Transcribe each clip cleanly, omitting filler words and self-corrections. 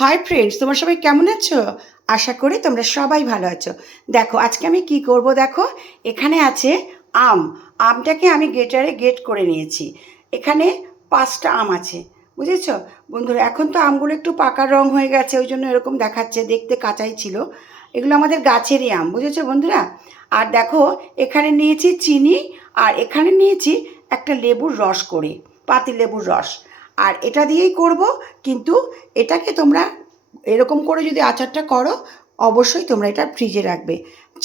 Hi friends, তোমরা সবাই কেমন আছো? আশা করি তোমরা সবাই ভালো আছো। দেখো আজকে আমি কি করব, দেখো এখানে আছে আম। আমটাকে আমি গ্রেট করে নিয়েছি। এখানে 5টা আম আছে, বুঝেছো বন্ধুরা? এখন তো আমগুলো একটু পাকা রং হয়ে গেছে, ওই জন্য এরকম দেখাচ্ছে, দেখতে কাঁচাই ছিল। এগুলো আমাদের গাছেরই আম, বুঝেছো বন্ধুরা? আর দেখো এখানে নিয়েছি চিনি, আর এখানে নিয়েছি একটা লেবুর রস করে, পাতি লেবুর রস। আর এটা দিয়েই করব, কিন্তু এটাকে তোমরা এরকম করে যদি আচারটা করো, অবশ্যই তোমরা এটা ফ্রিজে রাখবে।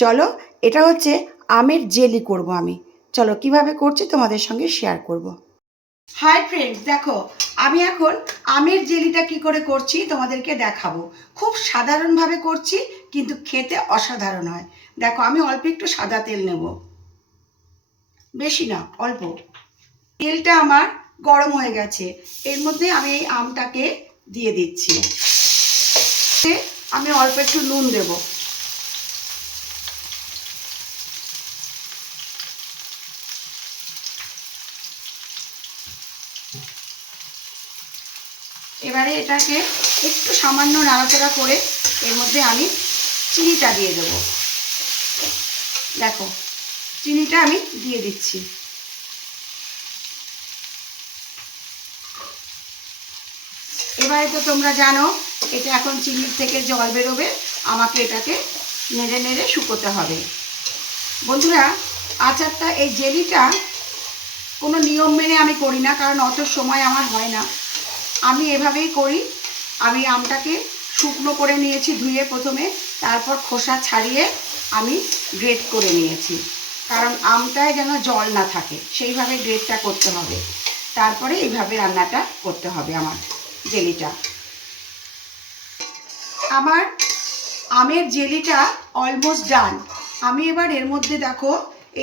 চলো, এটা হচ্ছে আমের জেলি করব আমি। চলো কিভাবে করছি তোমাদের সঙ্গে শেয়ার করব। হাই ফ্রেন্ডস, দেখো আমি এখন আমের জেলিটা কি করে করছি তোমাদেরকে দেখাবো। খুব সাধারণভাবে করছি, কিন্তু খেতে অসাধারণ হয়। দেখো আমি অল্প একটু সাদা তেল নেব, বেশি না, অল্প। তেলটা আমার গরম হয়ে গেছে, এর মধ্যে আমি এই আমটাকে দিয়ে দিচ্ছি। আমি অল্প একটু নুন দেব। এবারে এটাকে একটু সামান্য নাড়াচাড়া করে এর মধ্যে আমি চিনিটা দিয়ে দেব। দেখো চিনিটা আমি দিয়ে দিচ্ছি। এবারে তো তোমরা জানো এটা এখন চিনির থেকে জল বেরোবে, আমাকে এটাকে নেড়ে নেড়ে শুকোতে হবে। বন্ধুরা, আচারটা এই জেলিটা কোনো নিয়ম মেনে আমি করি না, কারণ অত সময় আমার হয় না। আমি এভাবেই করি। আমি আমটাকে শুকনো করে নিয়েছি, ধুয়ে প্রথমে, তারপর খোসা ছাড়িয়ে আমি গ্রেট করে নিয়েছি, কারণ আমটায় যেন জল না থাকে, সেইভাবে গ্রেটটা করতে হবে। তারপরে এইভাবে রান্নাটা করতে হবে আমার জেলিটা। আমার আমের জেলিটা অলমোস্ট ডান। আমি এবার এর মধ্যে দেখো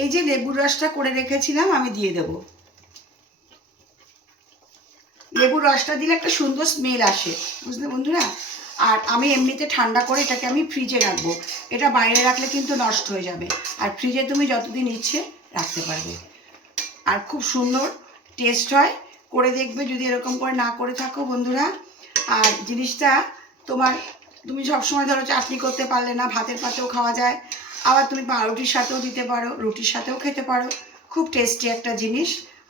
এই যে লেবুর রসটা করে রেখেছিলাম আমি দিয়ে দেবো। লেবুর রসটা দিলে একটা সুন্দর স্মেল আসে, বুঝলে বন্ধুরা? আর আমি এমনিতে ঠান্ডা করে এটাকে আমি ফ্রিজে রাখবো। এটা বাইরে রাখলে কিন্তু নষ্ট হয়ে যাবে, আর ফ্রিজে তুমি যতদিন ইচ্ছে রাখতে পারবে। আর খুব সুন্দর টেস্ট হয়, করে দেখবে যদি এরকম করে না করে থাকো বন্ধুরা। আর জিনিসটা তুমি সবসময় ধরো চাটনি করতে পারলে না, ভাতের পাতেও খাওয়া যায়, আবার তুমি পাউরুটির সাথেও দিতে পারো, রুটির সাথেও খেতে পারো। খুব টেস্টি একটা জিনিস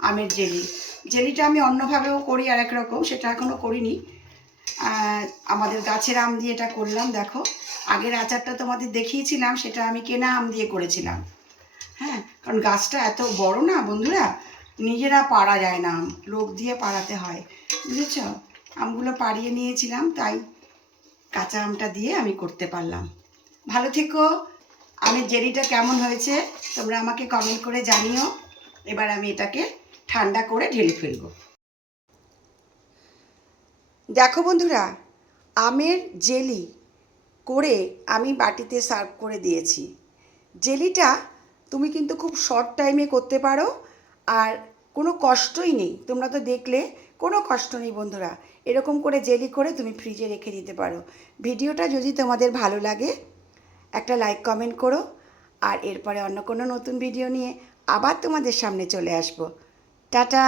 আমের জেলি। জেলিটা আমি অন্যভাবেও করি আরেক রকম, সেটা এখনও করিনি। আমাদের গাছের আম দিয়ে এটা করলাম। দেখো আগের আচারটা তোমাদের দেখিয়েছিলাম, সেটা আমি কেনা আম দিয়ে করেছিলাম। হ্যাঁ, কারণ গাছটা এত বড় না বন্ধুরা, নিজেরা পাড়া যায় না আম, লোক দিয়ে পাড়াতে হয়, বুঝেছ? আমগুলো পাড়িয়ে নিয়েছিলাম, তাই কাঁচা আমটা দিয়ে আমি করতে পারলাম। ভালো থেকো। আমের জেলিটা কেমন হয়েছে তোমরা আমাকে কমেন্ট করে জানিও। এবার আমি এটাকে ঠান্ডা করে ঢেলে ফেলবো। দেখো বন্ধুরা, আমের জেলি করে আমি বাটিতে সার্ভ করে দিয়েছি। জেলিটা তুমি কিন্তু খুব শর্ট টাইমে করতে পারো, আর কোনো কষ্টই নেই। তোমরা তো দেখলে কোনো কষ্ট নেই বন্ধুরা। এরকম করে জেলি করে তুমি ফ্রিজে রেখে দিতে পারো। ভিডিওটা যদি তোমাদের ভালো লাগে একটা লাইক কমেন্ট করো, আর এরপরে অন্য কোনো নতুন ভিডিও নিয়ে আবার তোমাদের সামনে চলে আসবো। টাটা।